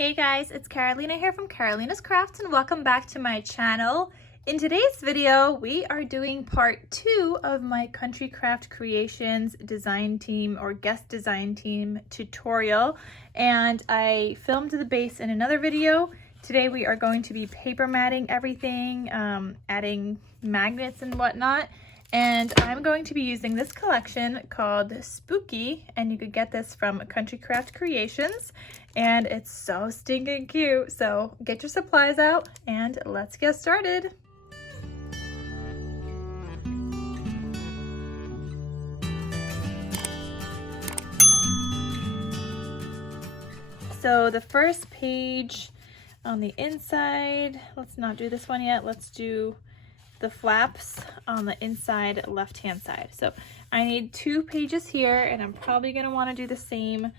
Hey guys, it's Carolina here from KarolinasKrafts and welcome back to my channel. In today's video, we are doing part 2 of my Country Craft Creations design team or guest design team tutorial, and I filmed the base in another video. Today we are going to be paper matting everything, adding magnets and whatnot. And I'm going to be using this collection called Spooky, and you could get this from Country Craft Creations, and it's so stinking cute. So get your supplies out and let's get started. So the first page on the inside, let's not do this one yet, let's do the flaps on the inside left hand side. So I need 2 pages here, and I'm probably going to want to do the same.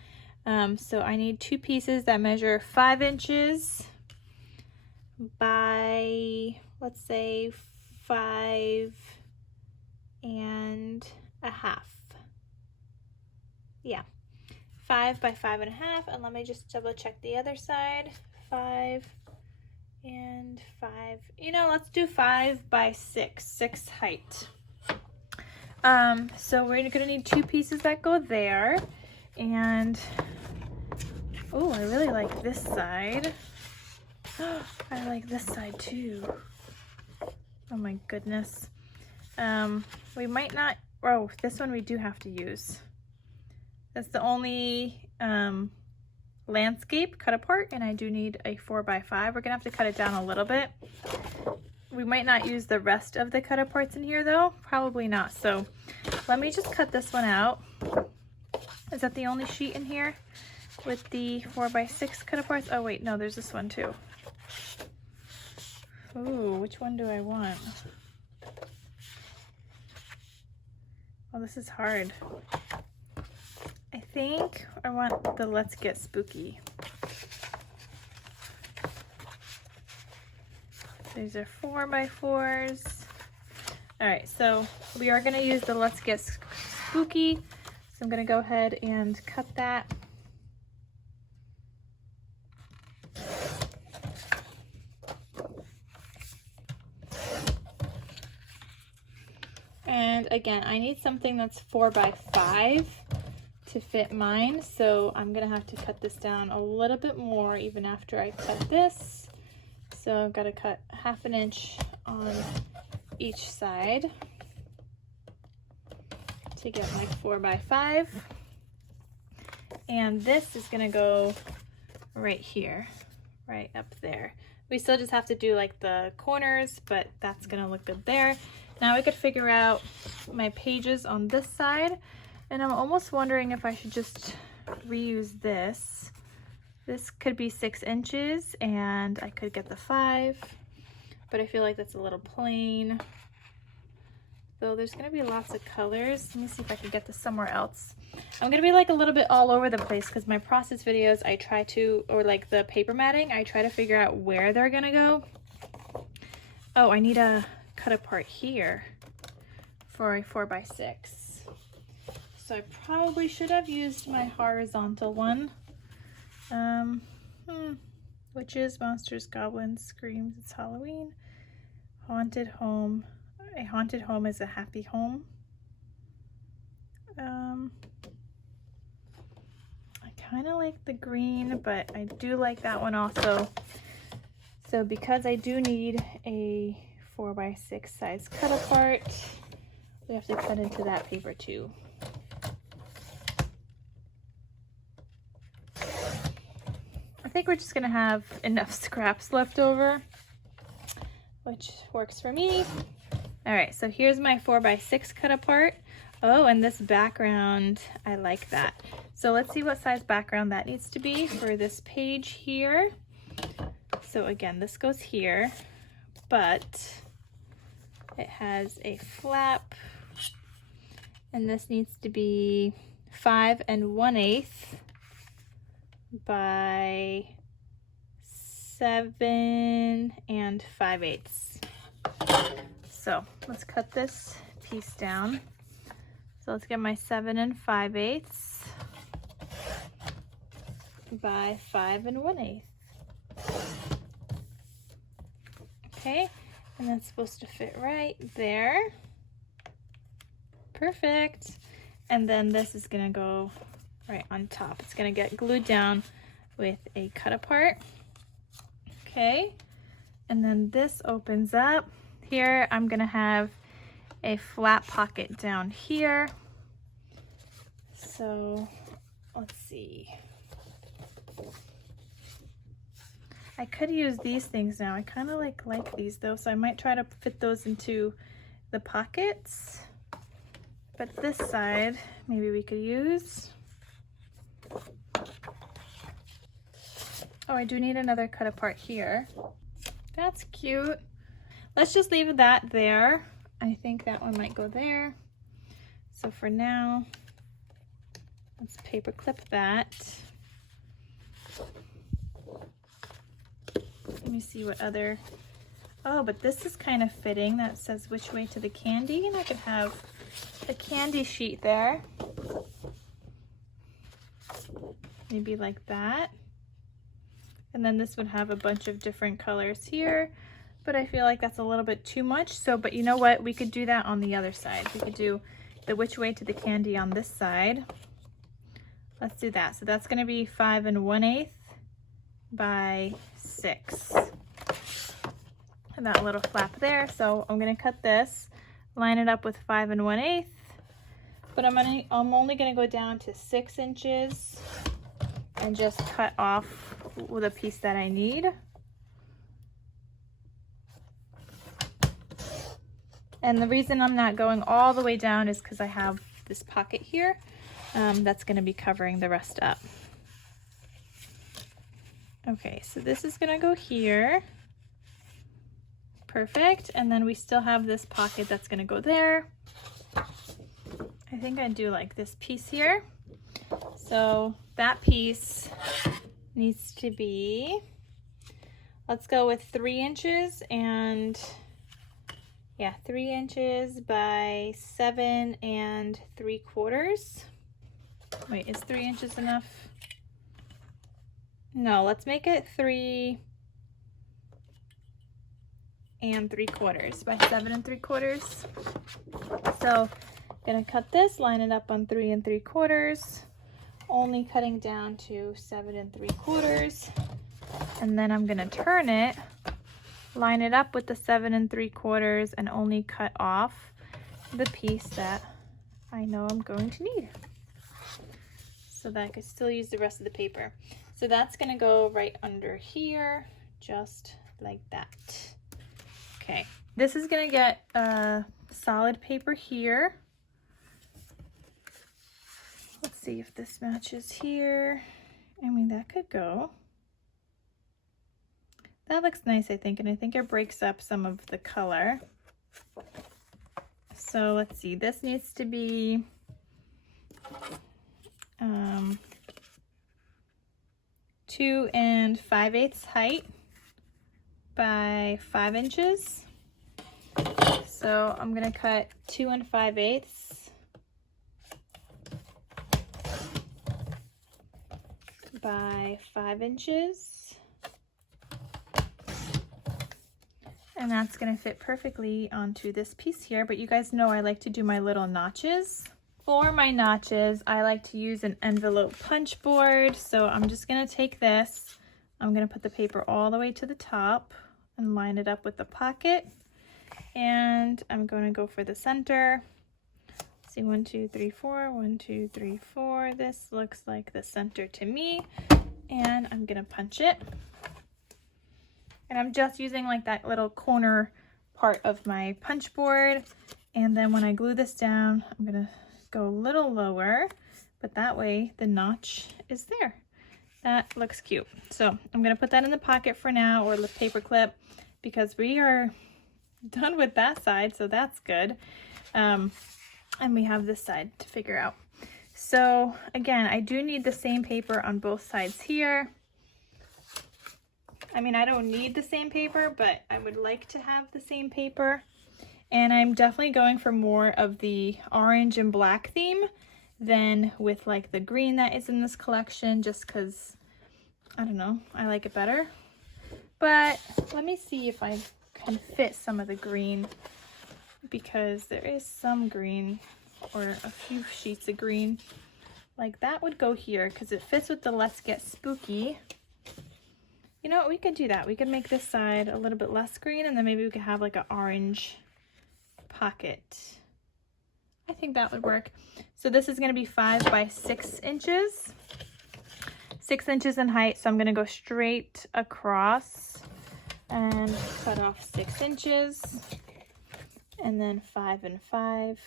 So I need 2 pieces that measure 5 inches by, let's say, 5 and a half. Yeah, 5 by 5 and a half. And let me just double check the other side. 5 and 5, you know, let's do 5 by 6 height. So we're gonna need 2 pieces that go there, and oh, I really like this side. I like this side too. Oh my goodness. We might not, oh, this one we do have to use. That's the only landscape cut apart, and I do need a 4 by 5. We're gonna have to cut it down a little bit. We might not use the rest of the cut aparts in here though, probably not. So let me just cut this one out. Is that the only sheet in here with the 4 by 6 cut aparts? Oh wait, no, there's this one too. Ooh, which one do I want? Oh, this is hard. I think I want the Let's Get Spooky. These are 4 by 4s. All right, so we are gonna use the Let's Get Spooky. So I'm gonna go ahead and cut that. And again, I need something that's 4 by 5 to fit mine, so I'm gonna have to cut this down a little bit more even after I cut this. So I've got to cut 1/2 inch on each side to get my 4 by 5, and this is gonna go right here, right up there. We still just have to do like the corners, but that's gonna look good there. Now I could figure out my pages on this side, and I'm almost wondering if I should just reuse this. This could be 6 inches, and I could get the 5, but I feel like that's a little plain. So there's gonna be lots of colors. Let me see if I can get this somewhere else. I'm gonna be like a little bit all over the place because my process videos, I try to, or like the paper matting, I try to figure out where they're gonna go. Oh, I need a cut apart here for a 4 by 6. So I probably should have used my horizontal one. Witches, monsters, goblins, screams, it's Halloween. Haunted home. A haunted home is a happy home. I kind of like the green, but I do like that one also. So because I do need a 4 by 6 size cut apart, we have to cut into that paper too. I think we're just gonna have enough scraps left over, which works for me. All right, so here's my 4 by 6 cut apart. Oh, and this background, I like that. So let's see what size background that needs to be for this page here. So again, this goes here, but it has a flap, and this needs to be 5 1/8 by 7 5/8. So let's cut this piece down. So let's get my 7 5/8. by 5 1/8. Okay, and that's supposed to fit right there. Perfect. And then this is gonna go right on top. It's gonna get glued down with a cut apart. Okay, and then this opens up. Here I'm gonna have a flat pocket down here. So let's see. I could use these things now. I kind of like these though, so I might try to fit those into the pockets. But this side, maybe we could use. Oh, I do need another cut apart here. That's cute. Let's just leave that there. I think that one might go there. So for now, let's paper clip that. Let me see what other, oh, but this is kind of fitting. That says which way to the candy, and I could have the candy sheet there. Maybe like that. And then this would have a bunch of different colors here, but I feel like that's a little bit too much. So, but you know what? We could do that on the other side. We could do the which way to the candy on this side. Let's do that. So that's gonna be 5 1/8 by 6. And that little flap there. So I'm gonna cut this, line it up with 5 1/8, but I'm only gonna go down to 6 inches and just cut off with a piece that I need. And the reason I'm not going all the way down is because I have this pocket here that's going to be covering the rest up. Okay, so this is going to go here. Perfect. And then we still have this pocket that's going to go there. I think I do like this piece here. So that piece needs to be, let's go with 3 inches and yeah, 3 inches by 7 3/4. Wait, is 3 inches enough? No, let's make it 3 3/4 by 7 3/4. So gonna cut this, line it up on 3 3/4, only cutting down to 7 3/4, and then I'm gonna turn it, line it up with the 7 3/4, and only cut off the piece that I know I'm going to need, so that I could still use the rest of the paper. So that's gonna go right under here, just like that. Okay, this is gonna get solid paper here. Let's see if this matches here. I mean, that could go. That looks nice, I think, and I think it breaks up some of the color. So let's see, this needs to be 2 5/8 height by 5 inches. So I'm gonna cut 2 5/8 by 5 inches. And that's gonna fit perfectly onto this piece here, but you guys know I like to do my little notches. For my notches, I like to use an envelope punch board. So I'm just gonna take this, I'm gonna put the paper all the way to the top and line it up with the pocket. And I'm gonna go for the center. Let's see, 1 2 3 4, 1 2 3 4. This looks like the center to me. And I'm gonna punch it. And I'm just using like that little corner part of my punch board. And then when I glue this down, I'm gonna go a little lower, but that way the notch is there. That looks cute. So I'm gonna put that in the pocket for now, or the paper clip, because we are done with that side, so that's good. And we have this side to figure out. So again, I do need the same paper on both sides here. I mean, I don't need the same paper, but I would like to have the same paper. And I'm definitely going for more of the orange and black theme than with like the green that is in this collection, just because I don't know, I like it better. But let me see if I can fit some of the green, because there is some green, or a few sheets of green. Like that would go here because it fits with the Let's Get Spooky. You know what, we could do that. We could make this side a little bit less green, and then maybe we could have like an orange pocket. I think that would work. So this is going to be 5 by 6 inches. 6 inches in height, so I'm going to go straight across and cut off 6 inches, and then 5 and 5.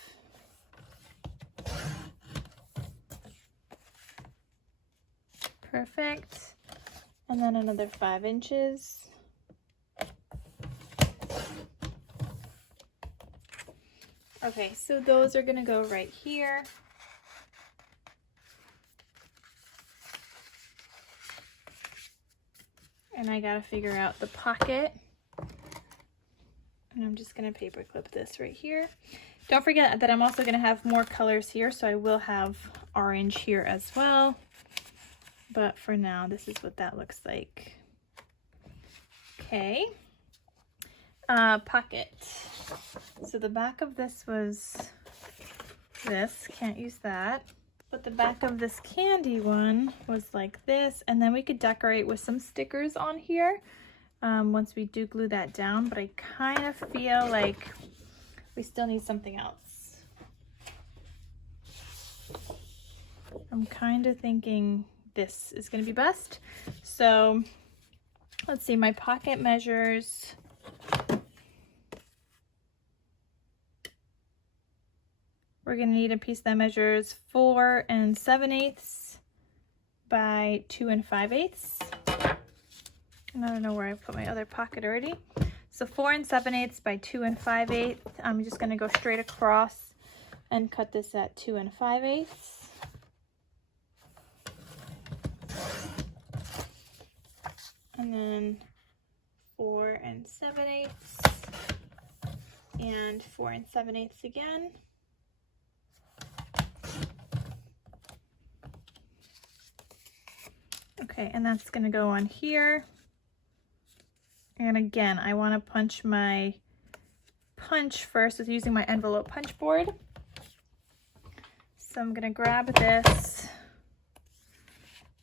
Perfect. And then another 5 inches. Okay, so those are going to go right here. And I gotta figure out the pocket. And I'm just gonna paper clip this right here. Don't forget that I'm also gonna have more colors here, so I will have orange here as well. But for now, this is what that looks like. Okay. Pocket. So the back of this was this, can't use that. But the back of this candy one was like this, and then we could decorate with some stickers on here once we do glue that down, but I kind of feel like we still need something else. I'm kind of thinking this is going to be best. So let's see, my pocket measures we're going to need a piece that measures 4 7/8 by 2 5/8. And I don't know where I put my other pocket already. So 4 7/8 by 2 5/8. I'm just going to go straight across and cut this at 2 5/8. And then 4 7/8 and 4 7/8 again. Okay, and that's going to go on here. And again, I want to punch my punch first with using my envelope punch board. So I'm going to grab this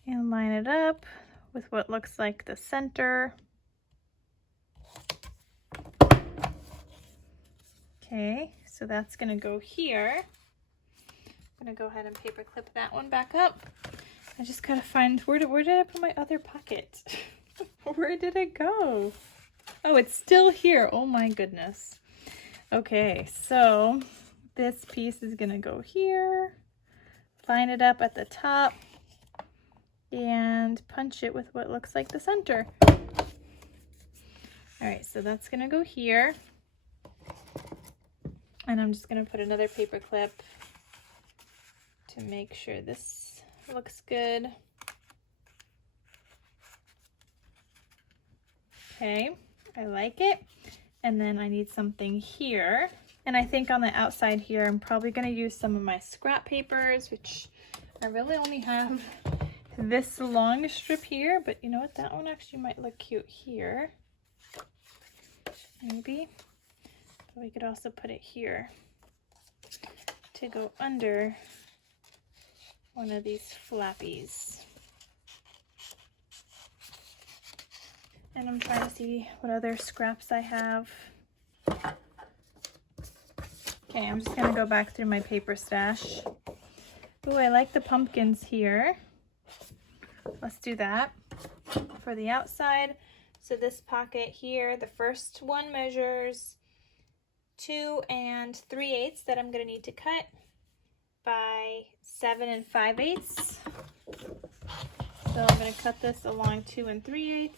and line it up with what looks like the center. Okay, so that's going to go here. I'm going to go ahead and paper clip that one back up. I just gotta find, where did I put my other pocket? Where did it go? Oh, it's still here. Oh my goodness. Okay, so this piece is gonna go here, line it up at the top, and punch it with what looks like the center. All right, so that's gonna go here. And I'm just gonna put another paper clip to make sure this looks good. Okay, I like it. And then I need something here. And I think on the outside here, I'm probably going to use some of my scrap papers, which I really only have this long strip here. But you know what? That one actually might look cute here. Maybe. But we could also put it here to go under one of these flappies. And I'm trying to see what other scraps I have. Okay, I'm just gonna go back through my paper stash. Ooh, I like the pumpkins here. Let's do that for the outside. So this pocket here, the first one measures 2 3/8 that I'm gonna need to cut by 7 5/8. So I'm going to cut this along 2 3/8.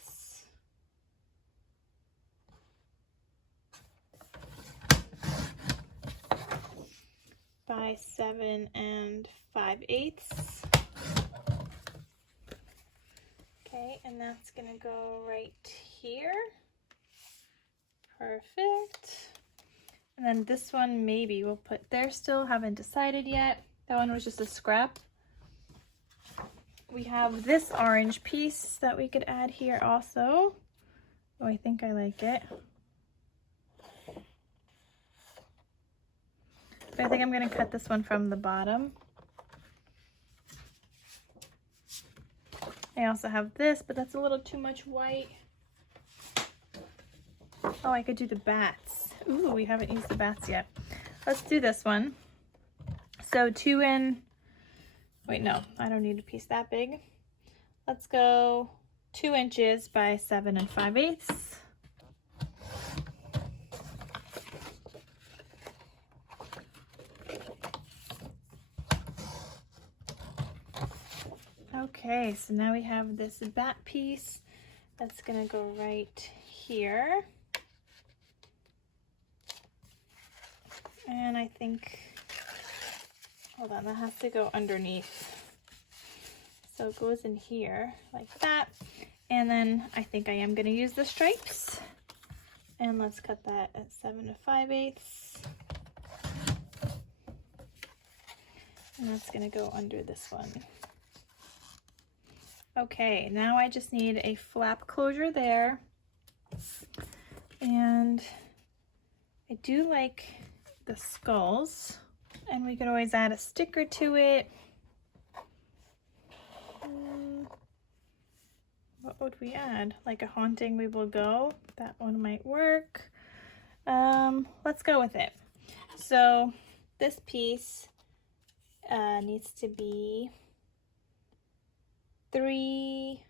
By 7 5/8. Okay, and that's going to go right here. Perfect. And then this one maybe we'll put there still, haven't decided yet. That one was just a scrap. we have this orange piece that we could add here also. Oh, I think I like it. But I think I'm going to cut this one from the bottom. I also have this, but that's a little too much white. Oh, I could do the bats. Ooh, we haven't used the bats yet. Let's do this one. So 2 in, wait, no, I don't need a piece that big. Let's go 2 inches by 7 5/8. Okay, so now we have this bat piece that's gonna go right here. And I think, hold on, that has to go underneath. So it goes in here like that. And then I think I am gonna use the stripes. And let's cut that at 7 5/8. And that's gonna go under this one. Okay, now I just need a flap closure there. And I do like the skulls, and we could always add a sticker to it. What would we add? Like a haunting we will go. That one might work. Let's go with it. So this piece needs to be 3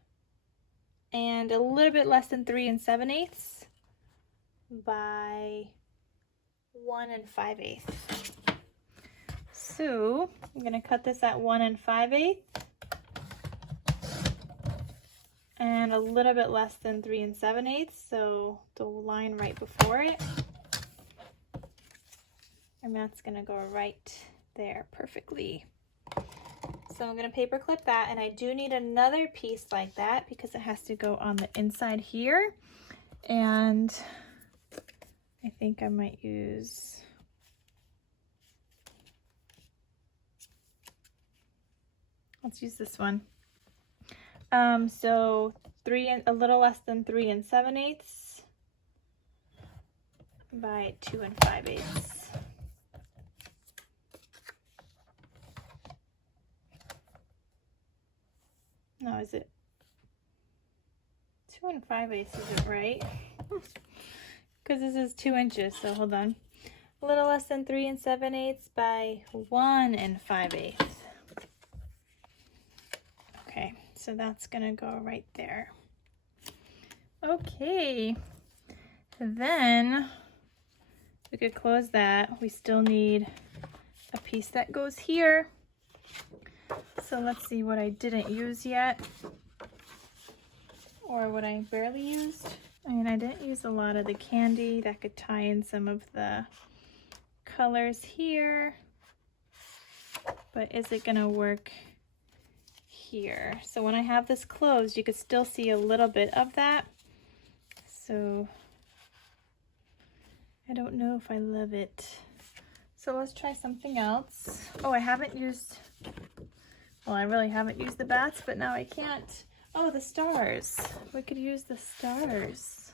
and a little bit less than 3 7/8 by 1 5/8. So I'm going to cut this at 1 5/8 and a little bit less than 3 7/8, so the line right before it, and that's going to go right there perfectly. So I'm going to paper clip that, and I do need another piece like that because it has to go on the inside here. And I think I might use, let's use this one. So a little less than 3 7/8 by 2 5/8. No, is it 2 5/8? Is it right? Because this is 2 inches, so hold on. A little less than 3 7/8 by 1 5/8. Okay, so that's gonna go right there. Okay, then we could close that. We still need a piece that goes here. So let's see what I didn't use yet, or what I barely used. I mean, I didn't use a lot of the candy. That could tie in some of the colors here, but is it gonna work here? So when I have this closed, you could still see a little bit of that. So I don't know if I love it. So let's try something else. Oh, I haven't used, well, I really haven't used the bats, but now I can't. Oh, the stars. We could use the stars.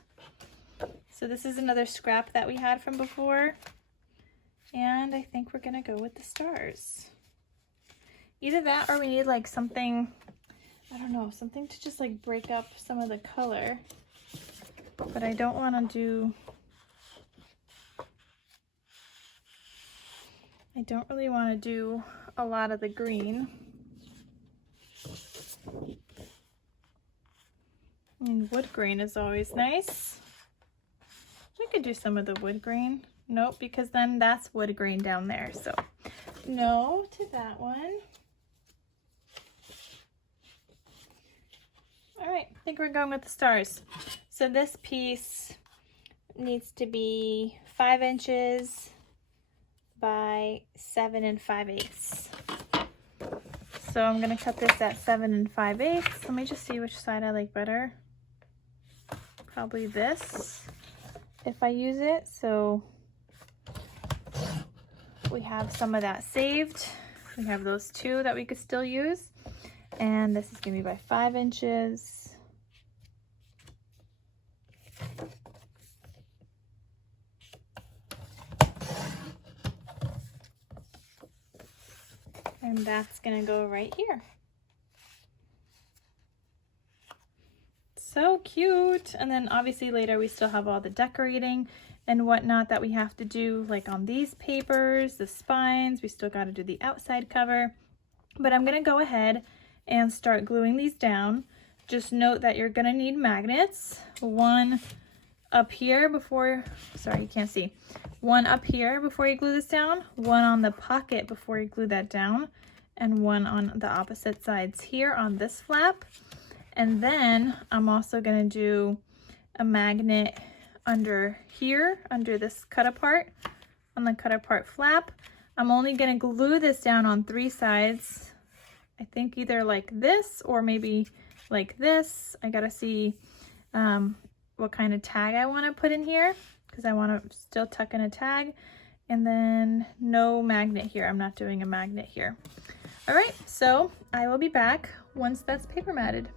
So this is another scrap that we had from before. And I think we're gonna go with the stars. Either that, or we need like something, I don't know, something to just like break up some of the color. But I don't wanna do, I don't really wanna do a lot of the green. I mean, wood grain is always nice. We could do some of the wood grain. Nope, because then that's wood grain down there. So no to that one. All right, I think we're going with the stars. So this piece needs to be 5 inches by 7 5/8. So I'm gonna cut this at 7 5/8. Let me just see which side I like better. Probably this, if I use it. So we have some of that saved. We have those two that we could still use. And this is gonna be by 5 inches. And that's gonna go right here. So cute. And then obviously later we still have all the decorating and whatnot that we have to do, like on these papers, the spines. We still got to do the outside cover. But I'm gonna go ahead and start gluing these down. Just note that you're gonna need magnets. One up here before, sorry, you can't see. One up here before you glue this down, one on the pocket before you glue that down, and one on the opposite sides here on this flap. And then I'm also gonna do a magnet under here, under this cut apart, on the cut apart flap. I'm only gonna glue this down on 3 sides. I think either like this or maybe like this. I gotta see what kind of tag I wanna put in here because I wanna still tuck in a tag. And then no magnet here. I'm not doing a magnet here. All right, so I will be back once that's paper matted.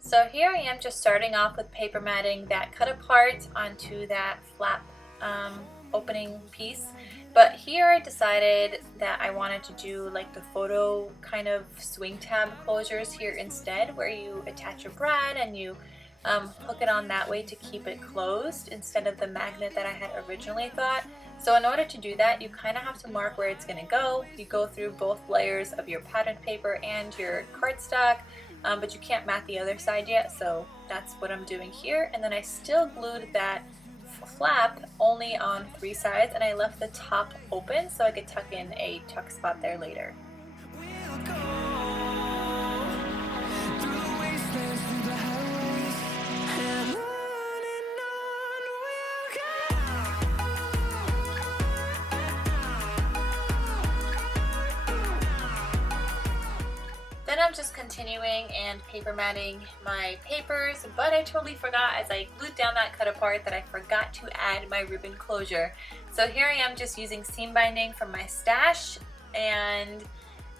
So here I am just starting off with paper matting that cut apart onto that flap opening piece. But here I decided that I wanted to do like the photo kind of swing tab closures here instead, where you attach your brad and you hook it on that way to keep it closed instead of the magnet that I had originally thought. So in order to do that, you kind of have to mark where it's going to go. You go through both layers of your pattern paper and your cardstock, but you can't mat the other side yet, so that's what I'm doing here. And then I still glued that flap only on 3 sides, and I left the top open so I could tuck in a tuck spot there later. Then I'm just continuing and paper matting my papers, but I totally forgot as I glued down that cut apart that I forgot to add my ribbon closure. So here I am just using seam binding from my stash, and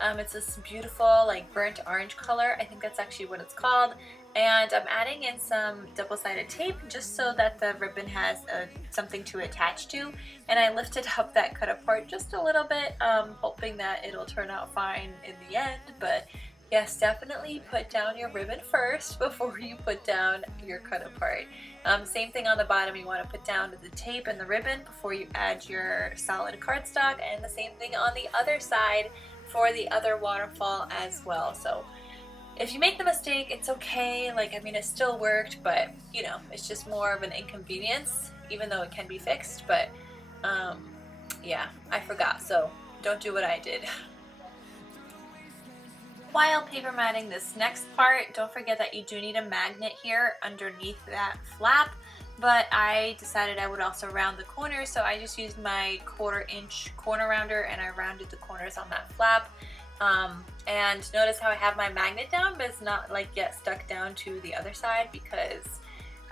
it's this beautiful like burnt orange color. I think that's actually what it's called. And I'm adding in some double-sided tape just so that the ribbon has something to attach to. And I lifted up that cut apart just a little bit, hoping that it'll turn out fine in the end. But yes, definitely put down your ribbon first before you put down your cut apart. Same thing on the bottom, you want to put down the tape and the ribbon before you add your solid cardstock, and the same thing on the other side for the other waterfall as well. So if you make the mistake, it's okay. Like, I mean, it still worked, but you know, it's just more of an inconvenience, even though it can be fixed. But yeah, I forgot, so don't do what I did. While paper matting this next part, don't forget that you do need a magnet here underneath that flap, but I decided I would also round the corners, so I just used my 1/4 inch corner rounder and I rounded the corners on that flap. And notice how I have my magnet down, but it's not like yet stuck down to the other side because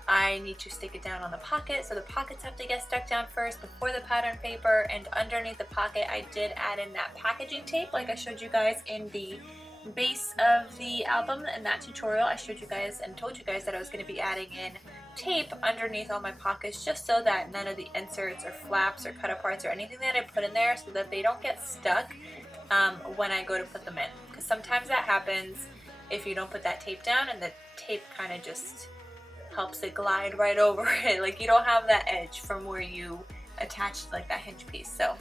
I need to stick it down on the pocket. So the pockets have to get stuck down first before the pattern paper, and underneath the pocket I did add in that packaging tape like I showed you guys in the base of the album. In that tutorial I showed you guys and told you guys that I was going to be adding in tape underneath all my pockets just so that none of the inserts or flaps or cut aparts or anything that I put in there, so that they don't get stuck when I go to put them in, because sometimes that happens if you don't put that tape down and the tape kind of just helps it glide right over it. Like, you don't have that edge from where you attached like that hinge piece. So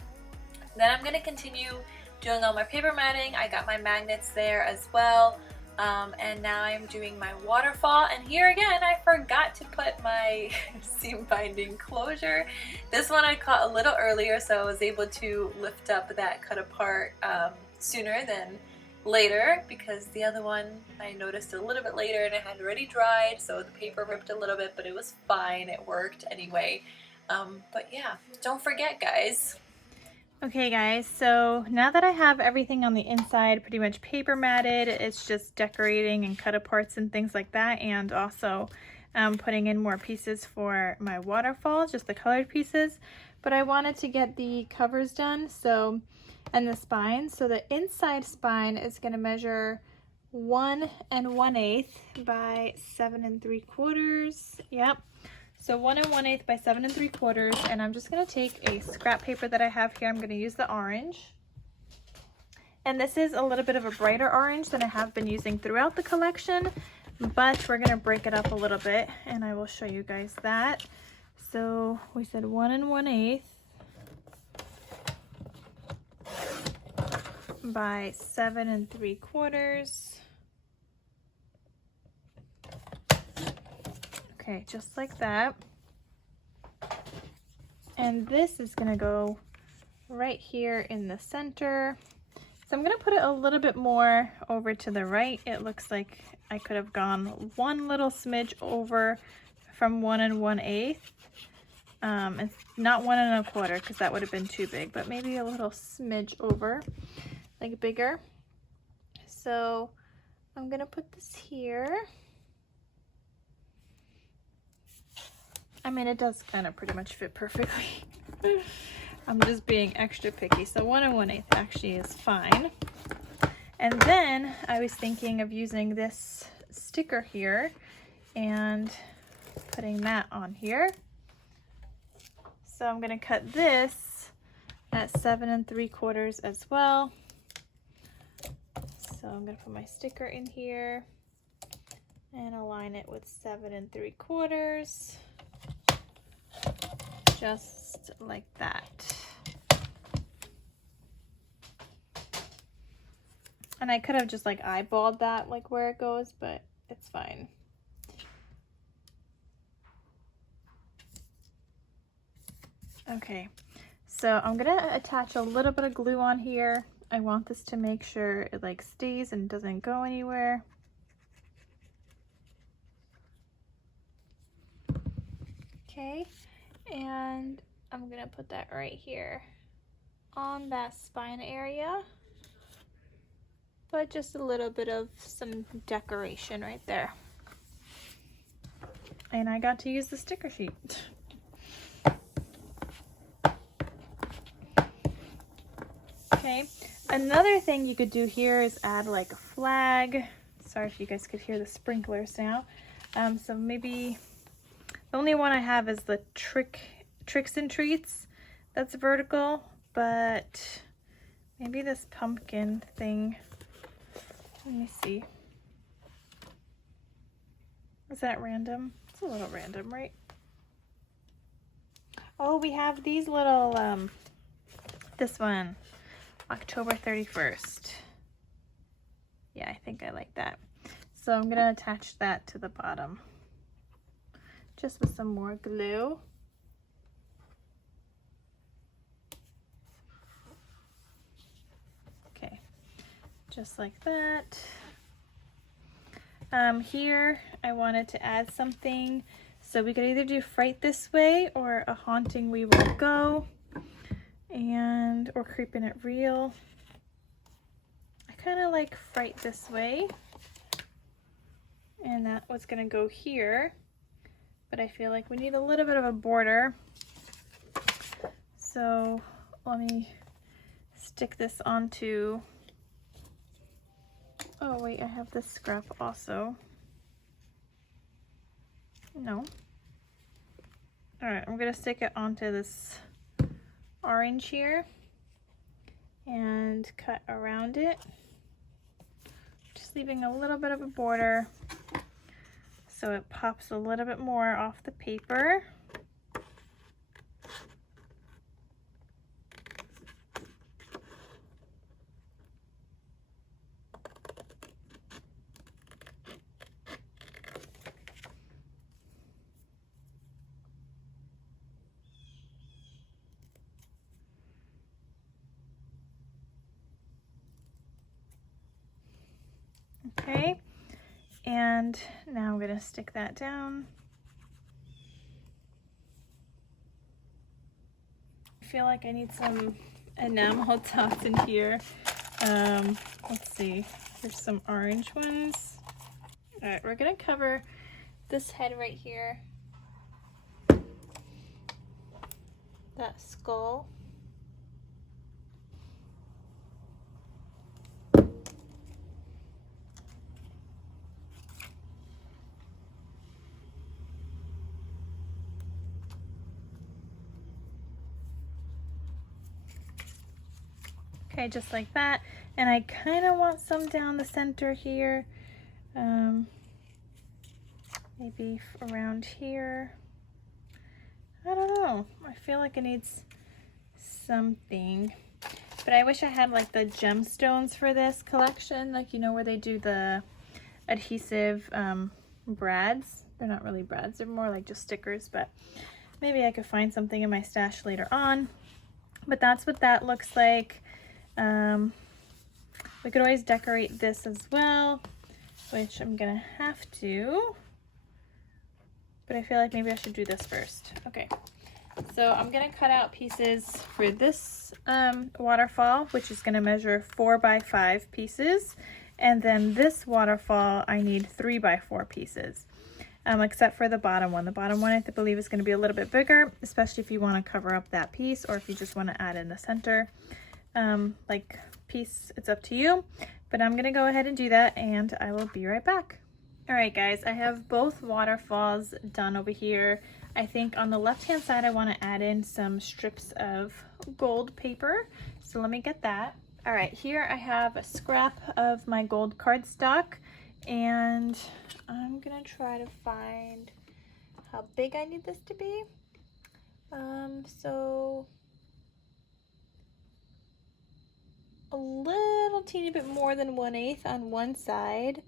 then I'm going to continue doing all my paper matting. I got my magnets there as well, and now I'm doing my waterfall. And here again I forgot to put my seam binding closure. This one I caught a little earlier, so I was able to lift up that cut apart sooner than later, because the other one I noticed a little bit later and it had already dried, so the paper ripped a little bit, but it was fine, it worked anyway. But yeah, don't forget, guys. Okay guys, so now that I have everything on the inside pretty much paper matted, it's just decorating and cut aparts and things like that, and also putting in more pieces for my waterfall, just the colored pieces. but I wanted to get the covers done, so, and the spine. So the inside spine is going to measure 1 1/8 by 7 3/4. Yep. So 1 1/8 by 7 3/4, and I'm just going to take a scrap paper that I have here. I'm going to use the orange. And this is a little bit of a brighter orange than I have been using throughout the collection, but we're going to break it up a little bit, and I will show you guys that. So we said 1 1/8 by 7 3/4. Okay, just like that. And this is going to go right here in the center. So I'm going to put it a little bit more over to the right. It looks like I could have gone one little smidge over from 1 1/8. And not 1 1/4 because that would have been too big, but maybe a little smidge over, like bigger. So I'm going to put this here. I mean, it does kind of pretty much fit perfectly. I'm just being extra picky. So 1 1/8 actually is fine. And then I was thinking of using this sticker here and putting that on here. So I'm going to cut this at 7 3/4 as well. So I'm going to put my sticker in here and align it with 7 3/4. Just like that. And I could have just like eyeballed that, like where it goes, but it's fine. Okay, so I'm gonna attach a little bit of glue on here. I want this to make sure it like stays and doesn't go anywhere. Okay, and I'm gonna put that right here on that spine area. But just a little bit of some decoration right there. And I got to use the sticker sheet. Okay, another thing you could do here is add like a flag. Sorry if you guys could hear the sprinklers now. So maybe the only one I have is the Tricks and Treats that's vertical, but maybe this pumpkin thing. Let me see. Is that random? It's a little random, right? Oh, we have these little, this one, October 31st. Yeah, I think I like that. So I'm gonna attach that to the bottom, just with some more glue. Okay, just like that. Here I wanted to add something, so we could either do Fright This Way or A Haunting We Will Go, and or Creeping It Real. I kind of like Fright This Way, and that was gonna go here, but I feel like we need a little bit of a border, so let me stick this onto. Oh wait, I have this scrap also. No. Alright, I'm gonna stick it onto this orange here and cut around it. Just leaving a little bit of a border so it pops a little bit more off the paper. Okay, and now I'm gonna stick that down. I feel like I need some enamel dots in here. Let's see, there's some orange ones. All right, we're gonna cover this head right here. that skull. Okay, just like that. And I kind of want some down the center here. Maybe around here. I don't know. I feel like it needs something. But I wish I had like the gemstones for this collection. Like, you know, where they do the adhesive brads. They're not really brads. They're more like just stickers. But maybe I could find something in my stash later on. But that's what that looks like. We could always decorate this as well, which I'm gonna have to, but I feel like maybe I should do this first. Okay, so I'm gonna cut out pieces for this waterfall, which is gonna measure 4 by 5 pieces, and then this waterfall I need 3 by 4 pieces, except for the bottom one. The bottom one I believe is gonna be a little bit bigger, especially if you wanna cover up that piece or if you just wanna add in the center. Like piece, it's up to you, but I'm gonna go ahead and do that and I will be right back. All right guys, I have both waterfalls done over here. I think on the left hand side I want to add in some strips of gold paper, so let me get that. All right, here I have a scrap of my gold cardstock and I'm gonna try to find how big I need this to be. So a little teeny bit more than 1/8 on one side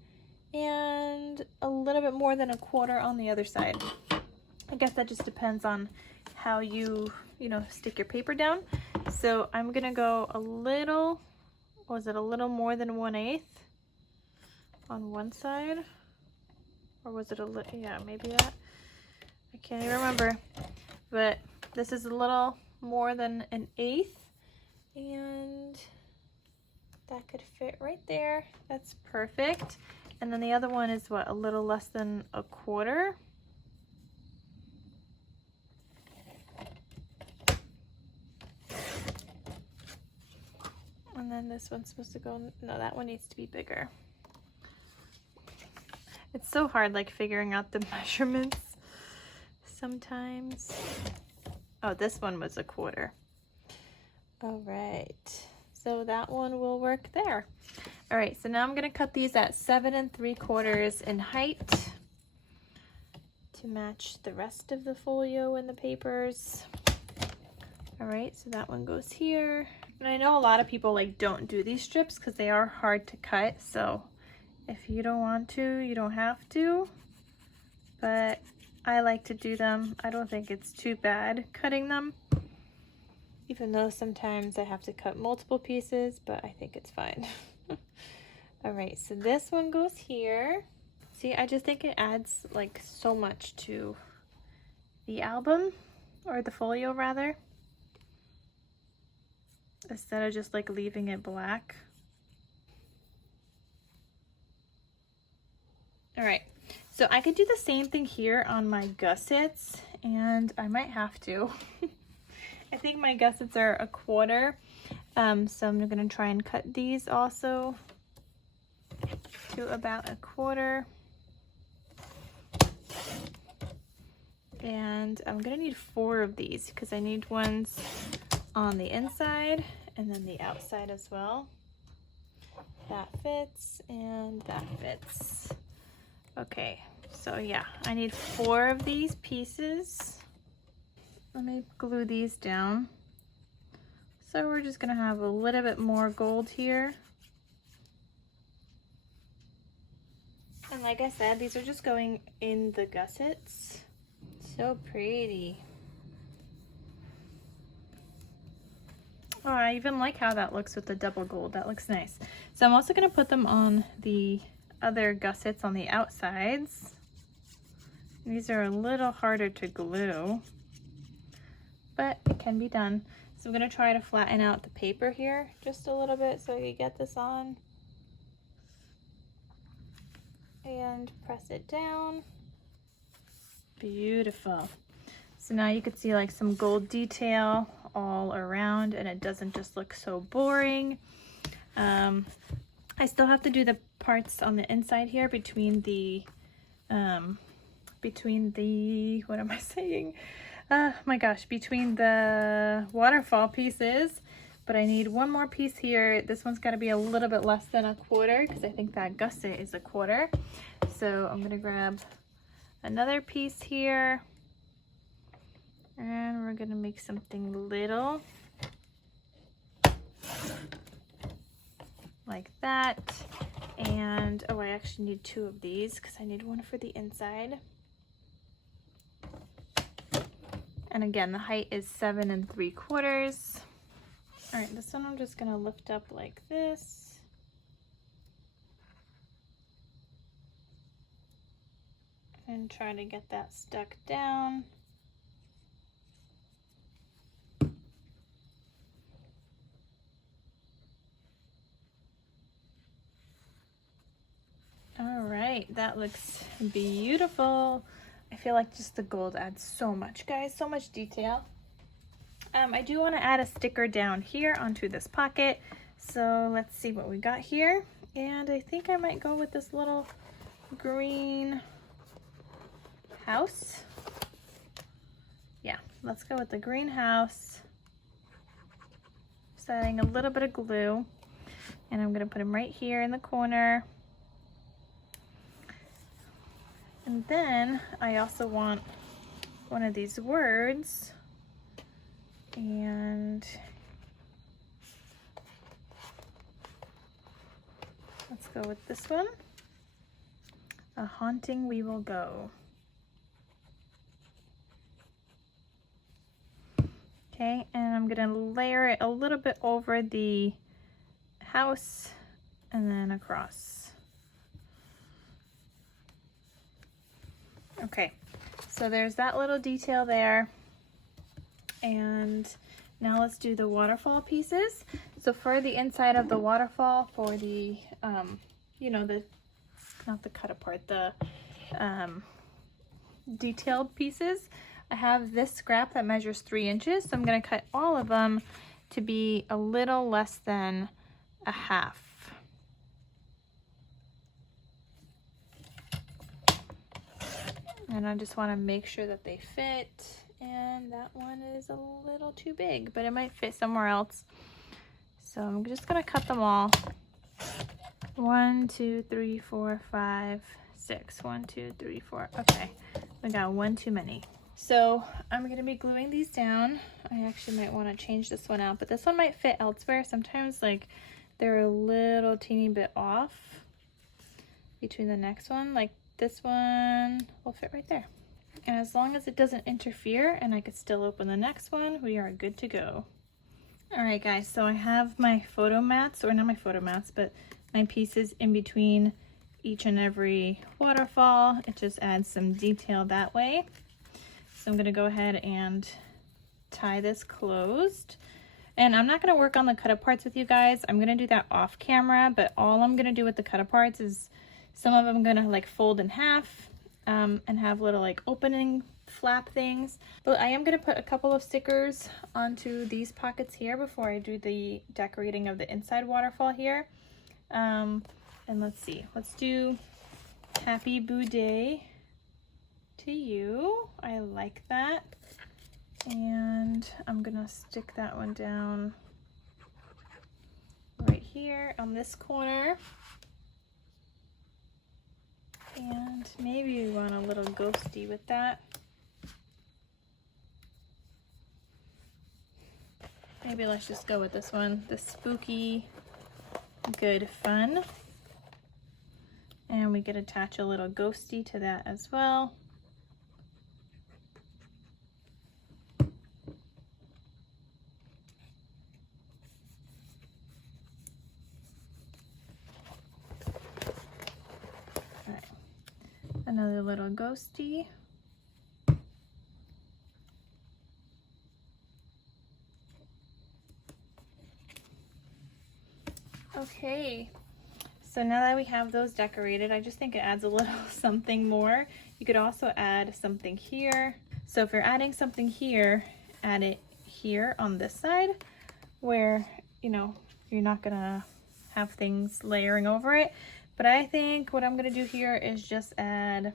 and a little bit more than 1/4 on the other side. I guess that just depends on how you know, stick your paper down. So I'm gonna go a little, was it a little more than 1/8 on one side? Or was it a little, yeah, maybe that. I can't even remember. But this is a little more than 1/8 and that could fit right there. That's perfect. And then the other one is what, a little less than 1/4. And then this one's supposed to go, no, that one needs to be bigger. It's so hard like figuring out the measurements sometimes. Oh, this one was 1/4. All right. So that one will work there. All right, so now I'm gonna cut these at 7 3/4 in height to match the rest of the folio and the papers. All right, so that one goes here. And I know a lot of people like don't do these strips because they are hard to cut. So if you don't want to, you don't have to, but I like to do them. I don't think it's too bad cutting them. Even though sometimes I have to cut multiple pieces, but I think it's fine. All right, so this one goes here. See, I just think it adds like so much to the album, or the folio rather, instead of just like leaving it black. All right, so I could do the same thing here on my gussets, and I might have to. I think my gussets are 1/4, so I'm gonna try and cut these also to about 1/4. And I'm gonna need 4 of these because I need ones on the inside and then the outside as well. That fits and that fits. Okay, so yeah, I need 4 of these pieces. Let me glue these down. So we're just gonna have a little bit more gold here. And like I said, these are just going in the gussets. So pretty. Oh, I even like how that looks with the double gold. That looks nice. So I'm also gonna put them on the other gussets on the outsides. These are a little harder to glue, but it can be done. So I'm gonna try to flatten out the paper here just a little bit so I can get this on. And press it down. Beautiful. So now you could see like some gold detail all around, and it doesn't just look so boring. I still have to do the parts on the inside here between the, what am I saying? My gosh, between the waterfall pieces, but I need one more piece here. This one's got to be a little bit less than a quarter because I think that gusset is a quarter. So I'm going to grab another piece here, and we're going to make something little like that. And oh, I actually need two of these because I need one for the inside. And again, the height is 7 3/4. All right, this one I'm just gonna lift up like this. And try to get that stuck down. All right, that looks beautiful. I feel like just the gold adds so much, guys, so much detail. I do want to add a sticker down here onto this pocket. So let's see what we got here. And I think I might go with this little green house. Yeah, let's go with the green house. Just adding a little bit of glue. And I'm going to put them right here in the corner. And then I also want one of these words, and let's go with this one. A haunting we will go. Okay, and I'm gonna layer it a little bit over the house and then across. Okay, so there's that little detail there. And now let's do the waterfall pieces. So for the inside of the waterfall, for the, you know, not the cut apart, the detailed pieces, I have this scrap that measures 3 inches. So I'm going to cut all of them to be a little less than a half. And I just want to make sure that they fit. And that one is a little too big, but it might fit somewhere else. So I'm just going to cut them all. 1, 2, 3, 4, 5, 6. 1, 2, 3, 4. Okay, we got one too many. So I'm going to be gluing these down. I actually might want to change this one out, but this one might fit elsewhere. Sometimes like they're a little teeny bit off between the next one. Like this one will fit right there. And as long as it doesn't interfere and I could still open the next one, we are good to go. All right, guys, so I have my photo mats, or not my photo mats, but my pieces in between each and every waterfall. It just adds some detail that way. So I'm gonna go ahead and tie this closed. And I'm not gonna work on the cut aparts with you guys. I'm gonna do that off camera, but all I'm gonna do with the cut aparts is some of them I'm gonna like fold in half and have little like opening flap things. But I am gonna put a couple of stickers onto these pockets here before I do the decorating of the inside waterfall here. And let's see, let's do Happy Boo Day to you. I like that. And I'm gonna stick that one down right here on this corner. And maybe we want a little ghosty with that. Maybe let's just go with this one, the spooky good fun. And we could attach a little ghosty to that as well. Another little ghosty. Okay, so now that we have those decorated, I just think it adds a little something more. You could also add something here. So if you're adding something here, add it here on this side where, you know, you're not gonna have things layering over it. But I think what I'm gonna do here is just add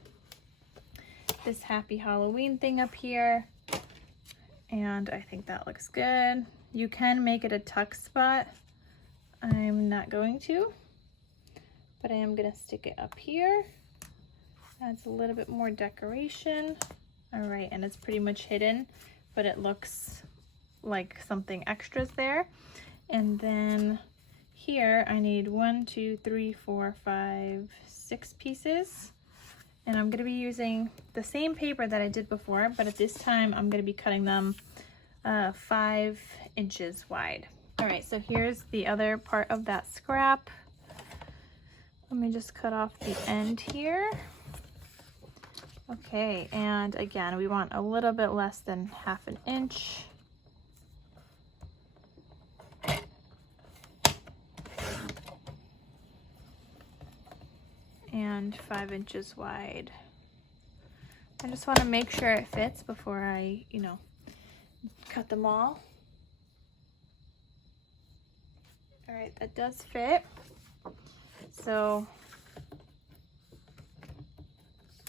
this Happy Halloween thing up here. And I think that looks good. You can make it a tuck spot. I'm not going to, but I am gonna stick it up here. Adds a little bit more decoration. All right, and it's pretty much hidden, but it looks like something extra's there. And then here I need 1, 2, 3, 4, 5, 6 pieces. And I'm gonna be using the same paper that I did before, but at this time I'm gonna be cutting them 5 inches wide. All right, so here's the other part of that scrap. Let me just cut off the end here. Okay, and again, we want a little bit less than 1/2 inch. And 5 inches wide. I just want to make sure it fits before I, you know, cut them all. All right, that does fit. So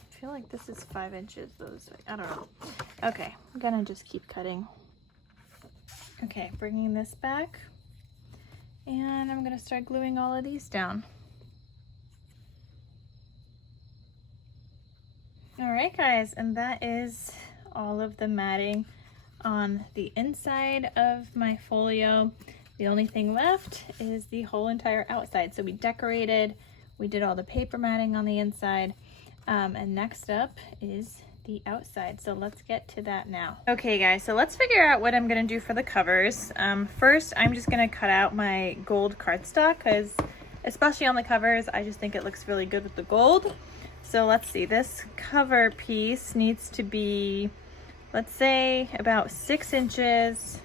I feel like this is 5 inches. I don't know. Okay, I'm gonna just keep cutting. Okay, bringing this back, and I'm gonna start gluing all of these down. All right, guys, and that is all of the matting on the inside of my folio. The only thing left is the whole entire outside. So we decorated, we did all the paper matting on the inside, and next up is the outside. So let's get to that now. Okay, guys, so let's figure out what I'm gonna do for the covers. First, I'm just gonna cut out my gold cardstock because, especially on the covers, I just think it looks really good with the gold. So let's see, this cover piece needs to be, let's say, about 6 inches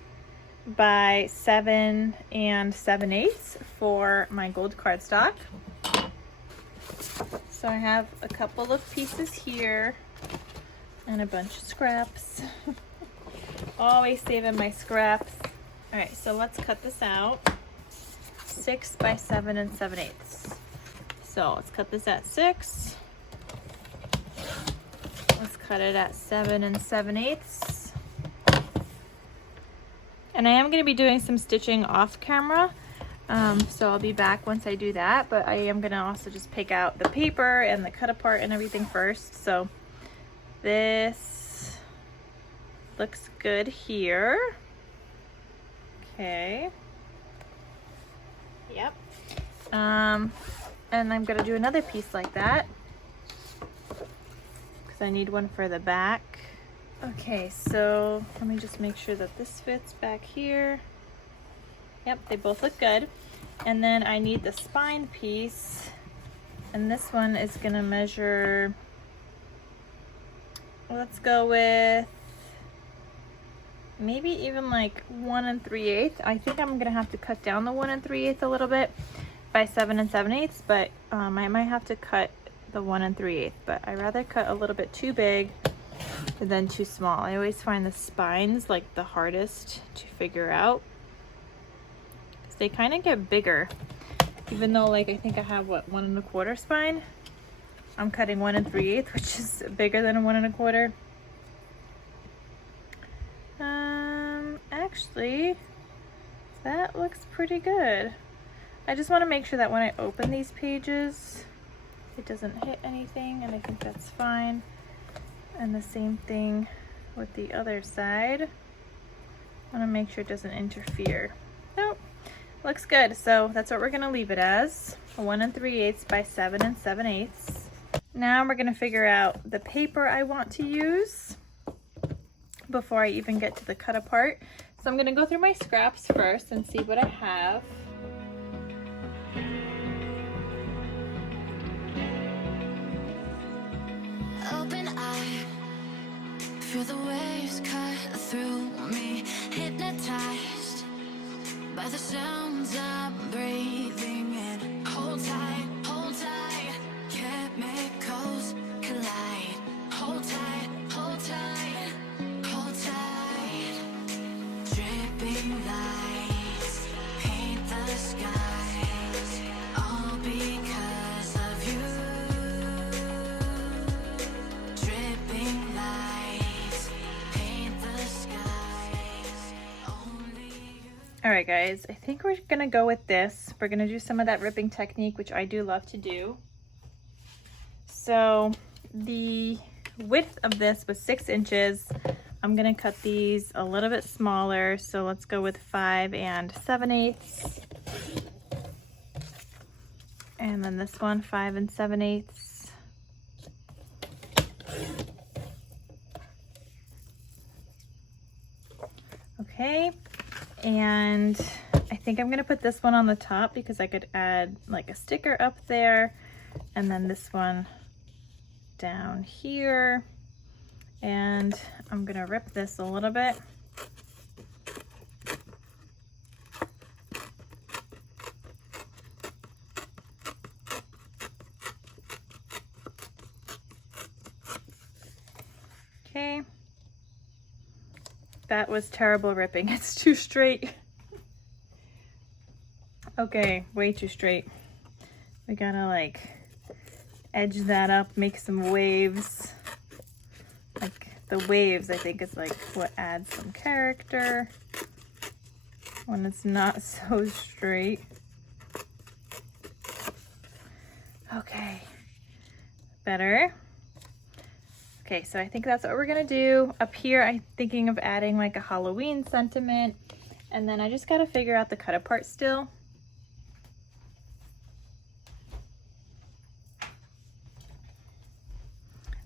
by 7 7/8 for my gold cardstock. So I have a couple of pieces here and a bunch of scraps. Always saving my scraps. All right, so let's cut this out. 6 by 7 7/8. So let's cut this at 6. Let's cut it at 7 7/8. And I am going to be doing some stitching off camera, so I'll be back once I do that, but I am going to also just pick out the paper and the cut apart and everything first. So this looks good here. Okay. Yep. And I'm going to do another piece like that, because I need one for the back. Okay, so let me just make sure that this fits back here. Yep, they both look good. And then I need the spine piece, and this one is gonna measure, let's go with maybe even like 1 3/8. I think I'm gonna have to cut down the 1 3/8 a little bit by 7 7/8, but I might have to cut the 1 3/8, but I rather cut a little bit too big than too small. I always find the spines like the hardest to figure out, because they kind of get bigger, even though like I think I have what, 1 1/4 spine. I'm cutting 1 3/8, which is bigger than a 1 1/4. Actually, that looks pretty good. I just want to make sure that when I open these pages, it doesn't hit anything, and I think that's fine. And the same thing with the other side. I want to make sure it doesn't interfere. Nope, looks good. So that's what we're going to leave it as, 1 3/8 by 7 7/8. Now we're going to figure out the paper I want to use before I even get to the cut apart. So I'm going to go through my scraps first and see what I have. Open eye, feel the waves cut through me, hypnotized by the sounds I'm breathing in. Hold tight, chemicals collide. Hold tight, All right, guys, I think we're gonna go with this. We're gonna do some of that ripping technique, which I do love to do. So the width of this was 6 inches. I'm gonna cut these a little bit smaller. So let's go with 5 7/8. And then this one, 5 7/8. Okay, and I think I'm gonna put this one on the top because I could add like a sticker up there, and then this one down here. And I'm gonna rip this a little bit. Okay. That was terrible ripping. It's too straight. Okay, way too straight. We gotta like edge that up, make some waves. Like the waves, I think, is like what adds some character when it's not so straight. Okay, better. Okay, so I think that's what we're gonna do. Up here, I'm thinking of adding like a Halloween sentiment, and then I just gotta figure out the cut apart still.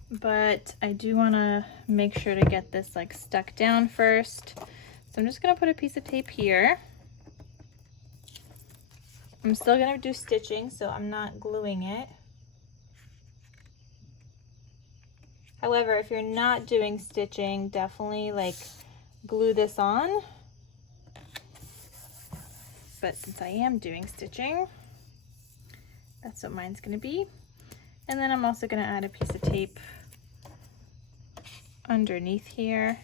But I do wanna make sure to get this like stuck down first. So I'm just gonna put a piece of tape here. I'm still gonna do stitching, so I'm not gluing it. However, if you're not doing stitching, definitely like glue this on. But since I am doing stitching, that's what mine's gonna be. And then I'm also gonna add a piece of tape underneath here.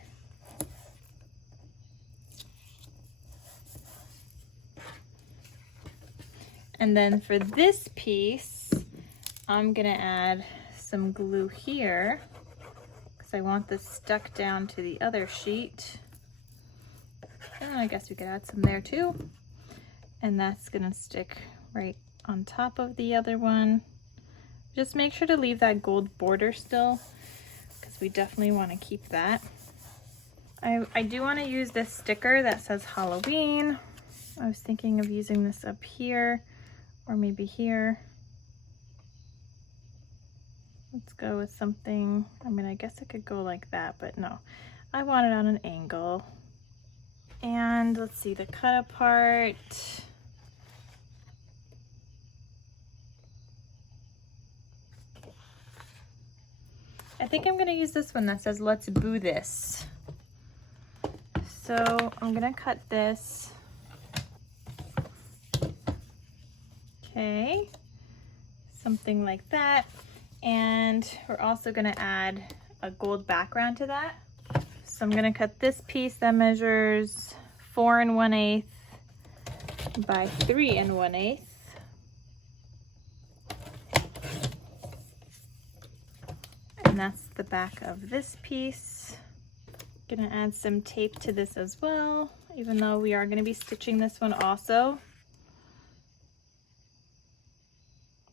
And then for this piece, I'm gonna add some glue here, I want this stuck down to the other sheet. And I guess we could add some there too. And that's gonna stick right on top of the other one. Just make sure to leave that gold border still, because we definitely want to keep that. I do want to use this sticker that says Halloween. I was thinking of using this up here or maybe here. Let's go with something, I mean, I guess I could go like that, but no, I want it on an angle. And let's see, the cut apart. I think I'm gonna use this one that says, let's boo this. So I'm gonna cut this. Okay, something like that. And we're also gonna add a gold background to that. So I'm gonna cut this piece that measures 4 1/8 by 3 1/8. And that's the back of this piece. Gonna add some tape to this as well, even though we are gonna be stitching this one also.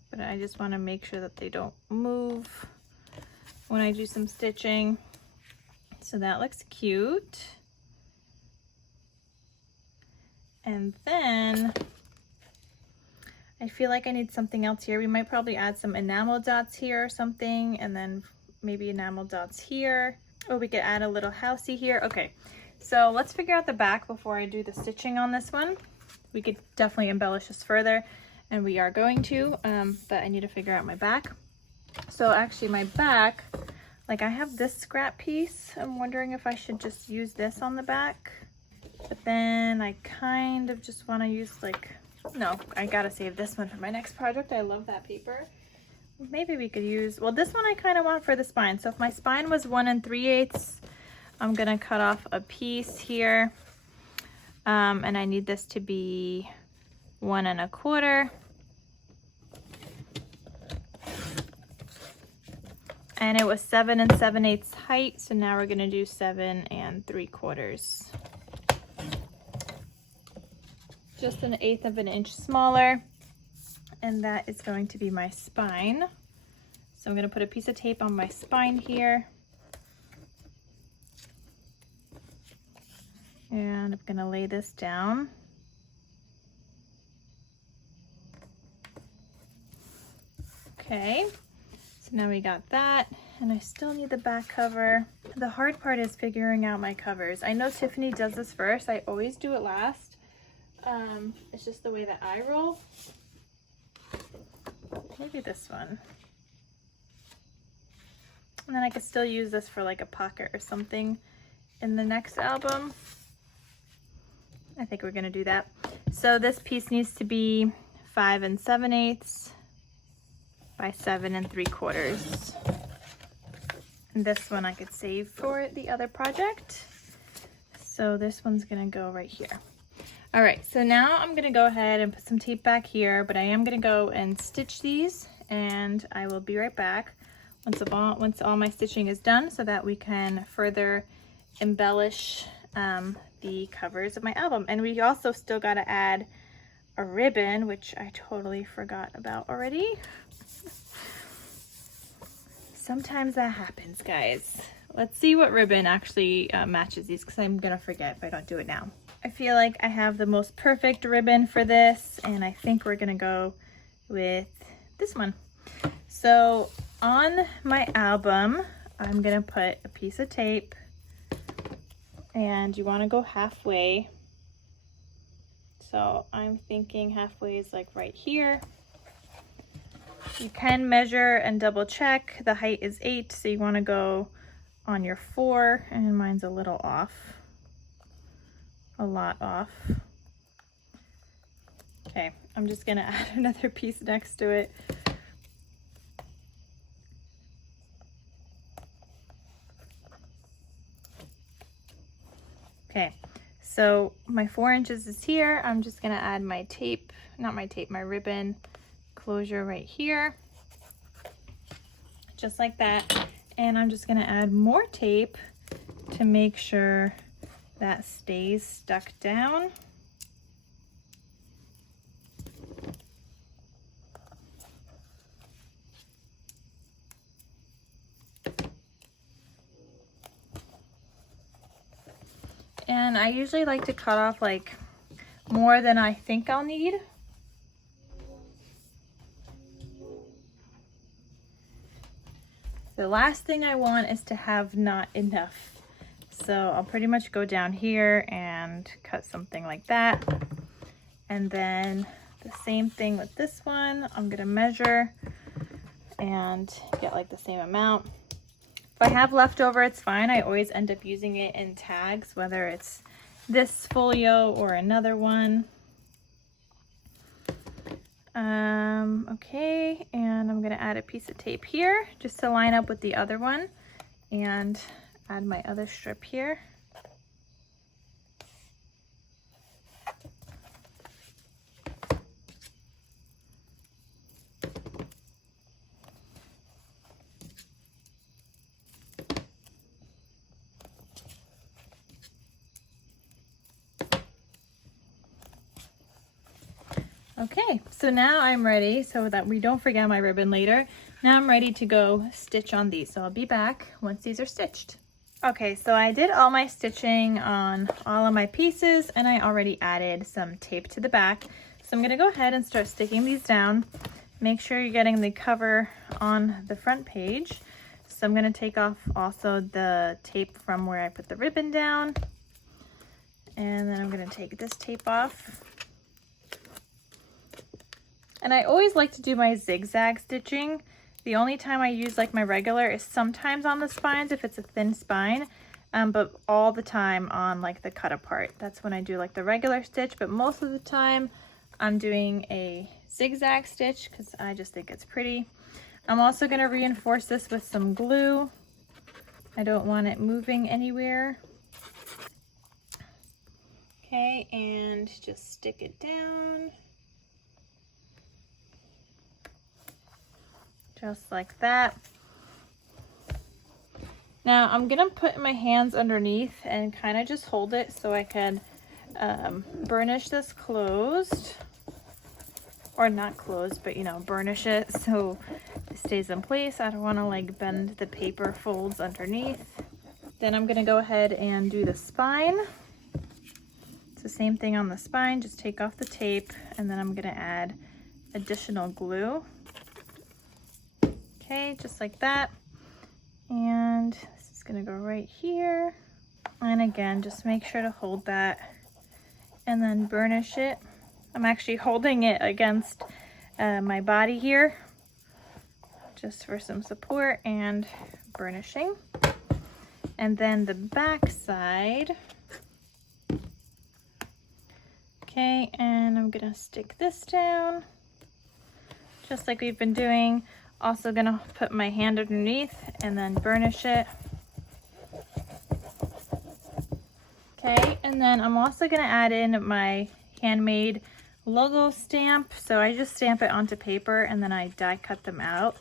But I just want to make sure that they don't move when I do some stitching. So that looks cute. And then I feel like I need something else here. We might probably add some enamel dots here or something, and then maybe enamel dots here. Or we could add a little housey here. Okay, so let's figure out the back before I do the stitching on this one. We could definitely embellish this further, and we are going to, but I need to figure out my back. So actually my back, like I have this scrap piece. I'm wondering if I should just use this on the back. But then I kind of just want to use like, no, I gotta save this one for my next project. I love that paper. Maybe we could use, well, this one I kind of want for the spine. So if my spine was 1 3/8, I'm gonna cut off a piece here. And I need this to be 1 1/4. And it was 7 7/8 height, so now we're gonna do 7 3/4. just 1/8 of an inch smaller, and that is going to be my spine. So I'm going to put a piece of tape on my spine here, and I'm going to lay this down. Okay, so now we got that, and I still need the back cover. The hard part is figuring out my covers. I know Tiffany does this first. I always do it last. It's just the way that I roll. Maybe this one. And then I could still use this for like a pocket or something in the next album. I think we're gonna do that. So this piece needs to be 5 7/8 by 7 3/4. And this one I could save for the other project. So this one's gonna go right here. All right, so now I'm gonna go ahead and put some tape back here, but I am gonna go and stitch these, and I will be right back once all my stitching is done, so that we can further embellish the covers of my album. And we also still gotta add a ribbon, which I totally forgot about already. Sometimes that happens, guys. Let's see what ribbon actually matches these, because I'm gonna forget if I don't do it now. I feel like I have the most perfect ribbon for this, and I think we're gonna go with this one. So on my album, I'm gonna put a piece of tape, and you wanna go halfway. So I'm thinking halfway is like right here. You can measure and double check. The height is 8, so you wanna go on your 4, and mine's a little off. A lot off. Okay, I'm just gonna add another piece next to it. Okay, so my 4 inches is here. I'm just gonna add my tape, not my tape, my ribbon closure right here. Just like that. And I'm just gonna add more tape to make sure that stays stuck down. And I usually like to cut off like more than I think I'll need. The last thing I want is to have not enough. So I'll pretty much go down here and cut something like that. And then the same thing with this one. I'm gonna measure and get like the same amount. If I have leftover, it's fine. I always end up using it in tags, whether it's this folio or another one. Okay, and I'm gonna add a piece of tape here just to line up with the other one, and add my other strip here. Okay, so now I'm ready, so that we don't forget my ribbon later. Now I'm ready to go stitch on these, so I'll be back once these are stitched. Okay, so I did all my stitching on all of my pieces, and I already added some tape to the back. So I'm gonna go ahead and start sticking these down. Make sure you're getting the cover on the front page. So I'm gonna take off also the tape from where I put the ribbon down. And then I'm gonna take this tape off. And I always like to do my zigzag stitching. The only time I use like my regular is sometimes on the spines if it's a thin spine, but all the time on like the cut apart. That's when I do like the regular stitch, but most of the time I'm doing a zigzag stitch because I just think it's pretty. I'm also going to reinforce this with some glue. I don't want it moving anywhere. Okay, and just stick it down. Just like that. Now I'm gonna put my hands underneath and kind of just hold it so I can burnish this closed, or not closed, but you know, burnish it so it stays in place. I don't want to like bend the paper folds underneath. Then I'm going to go ahead and do the spine. It's the same thing on the spine, just take off the tape, and then I'm going to add additional glue. Okay, just like that. And this is going to go right here. And again, just make sure to hold that and then burnish it. I'm actually holding it against my body here just for some support and burnishing. And then the back side. Okay, and I'm gonna stick this down just like we've been doing. Also gonna put my hand underneath and then burnish it. Okay, and then I'm also gonna add in my handmade logo stamp. So I just stamp it onto paper and then I die cut them out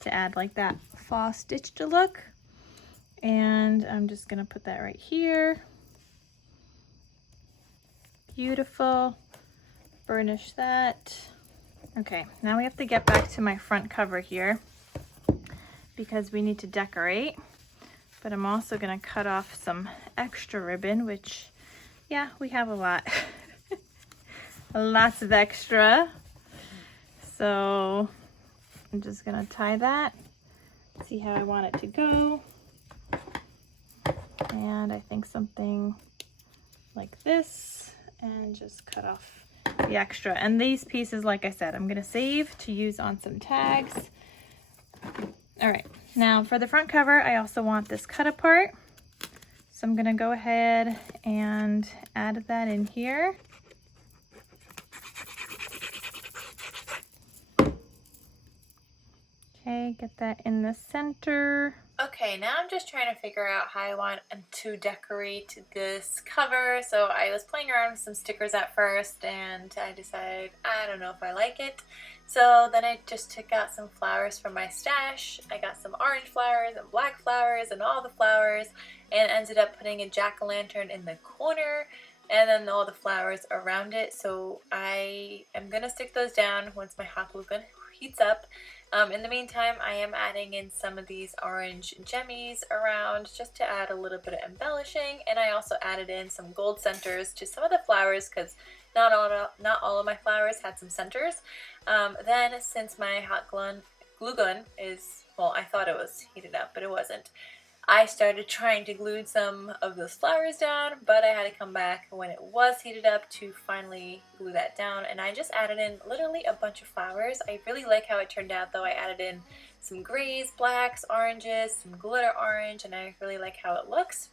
to add like that fall stitched look. And I'm just gonna put that right here. Beautiful. Burnish that. Okay, now we have to get back to my front cover here because we need to decorate. But I'm also gonna cut off some extra ribbon, which, yeah, we have a lot. Lots of extra. So I'm just gonna tie that, see how I want it to go. And I think something like this, and just cut off the extra. And these pieces, like I said, I'm gonna save to use on some tags. All right, now for the front cover, I also want this cut apart. So I'm gonna go ahead and add that in here. Okay, get that in the center. Okay, now I'm just trying to figure out how I want to decorate this cover. So I was playing around with some stickers at first and I decided I don't know if I like it. So then I just took out some flowers from my stash. I got some orange flowers and black flowers and all the flowers, and ended up putting a jack-o'-lantern in the corner and then all the flowers around it. So I am going to stick those down once my hot glue gun heats up. In the meantime, I am adding in some of these orange gemmies around just to add a little bit of embellishing, and I also added in some gold centers to some of the flowers because not all of my flowers had some centers. Then since my hot glue gun is, well, I thought it was heated up, but it wasn't. I started trying to glue some of those flowers down, but I had to come back when it was heated up to finally glue that down. And I just added in literally a bunch of flowers. I really like how it turned out though. I added in some grays, blacks, oranges, some glitter orange, and I really like how it looks.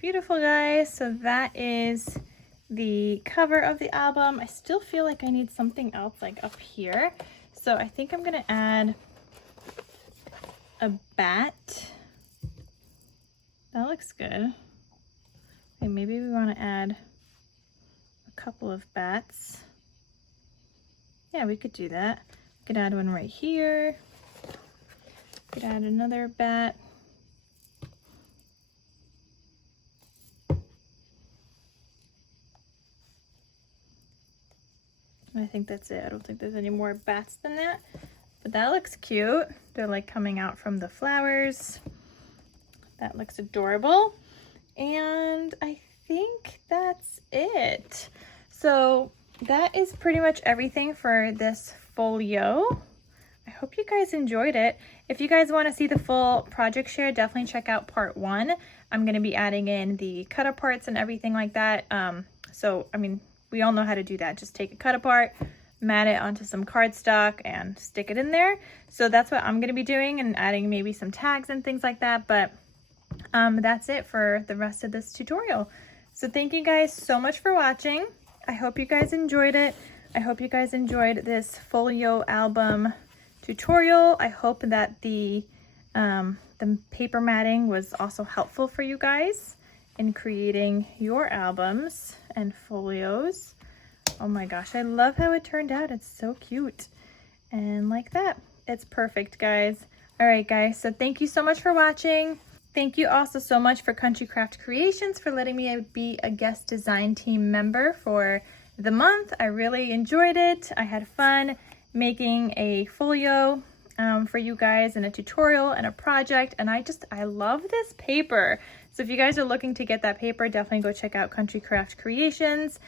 Beautiful, guys. So that is the cover of the album. I still feel like I need something else like up here. So I think I'm gonna add a bat. That looks good. Okay, maybe we want to add a couple of bats. Yeah, we could do that. We could add one right here. We could add another bat. I think that's it. I don't think there's any more bats than that. But that looks cute. They're like coming out from the flowers. That looks adorable. And I think that's it. So that is pretty much everything for this folio. I hope you guys enjoyed it. If you guys want to see the full project share, definitely check out part 1. I'm going to be adding in the cut aparts and everything like that. So, I mean, we all know how to do that. Just take a cut apart, mat it onto some cardstock and stick it in there. So that's what I'm going to be doing, and adding maybe some tags and things like that. But that's it for the rest of this tutorial. So thank you guys so much for watching. I hope you guys enjoyed it. I hope you guys enjoyed this folio album tutorial. I hope that the paper matting was also helpful for you guys in creating your albums and folios. Oh my gosh, I love how it turned out. It's so cute. And like that, it's perfect, guys. All right, guys, so thank you so much for watching. Thank you also so much for Country Craft Creations for letting me be a guest design team member for the month. I really enjoyed it. I had fun making a folio for you guys and a tutorial and a project, and I love this paper. So if you guys are looking to get that paper, definitely go check out Country Craft Creations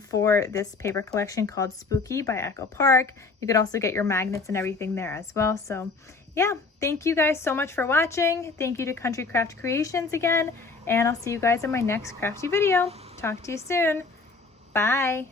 for this paper collection called Spooky by Echo Park. You could also get your magnets and everything there as well. So yeah, thank you guys so much for watching. Thank you to Country Craft Creations again, and I'll see you guys in my next crafty video. Talk to you soon. Bye.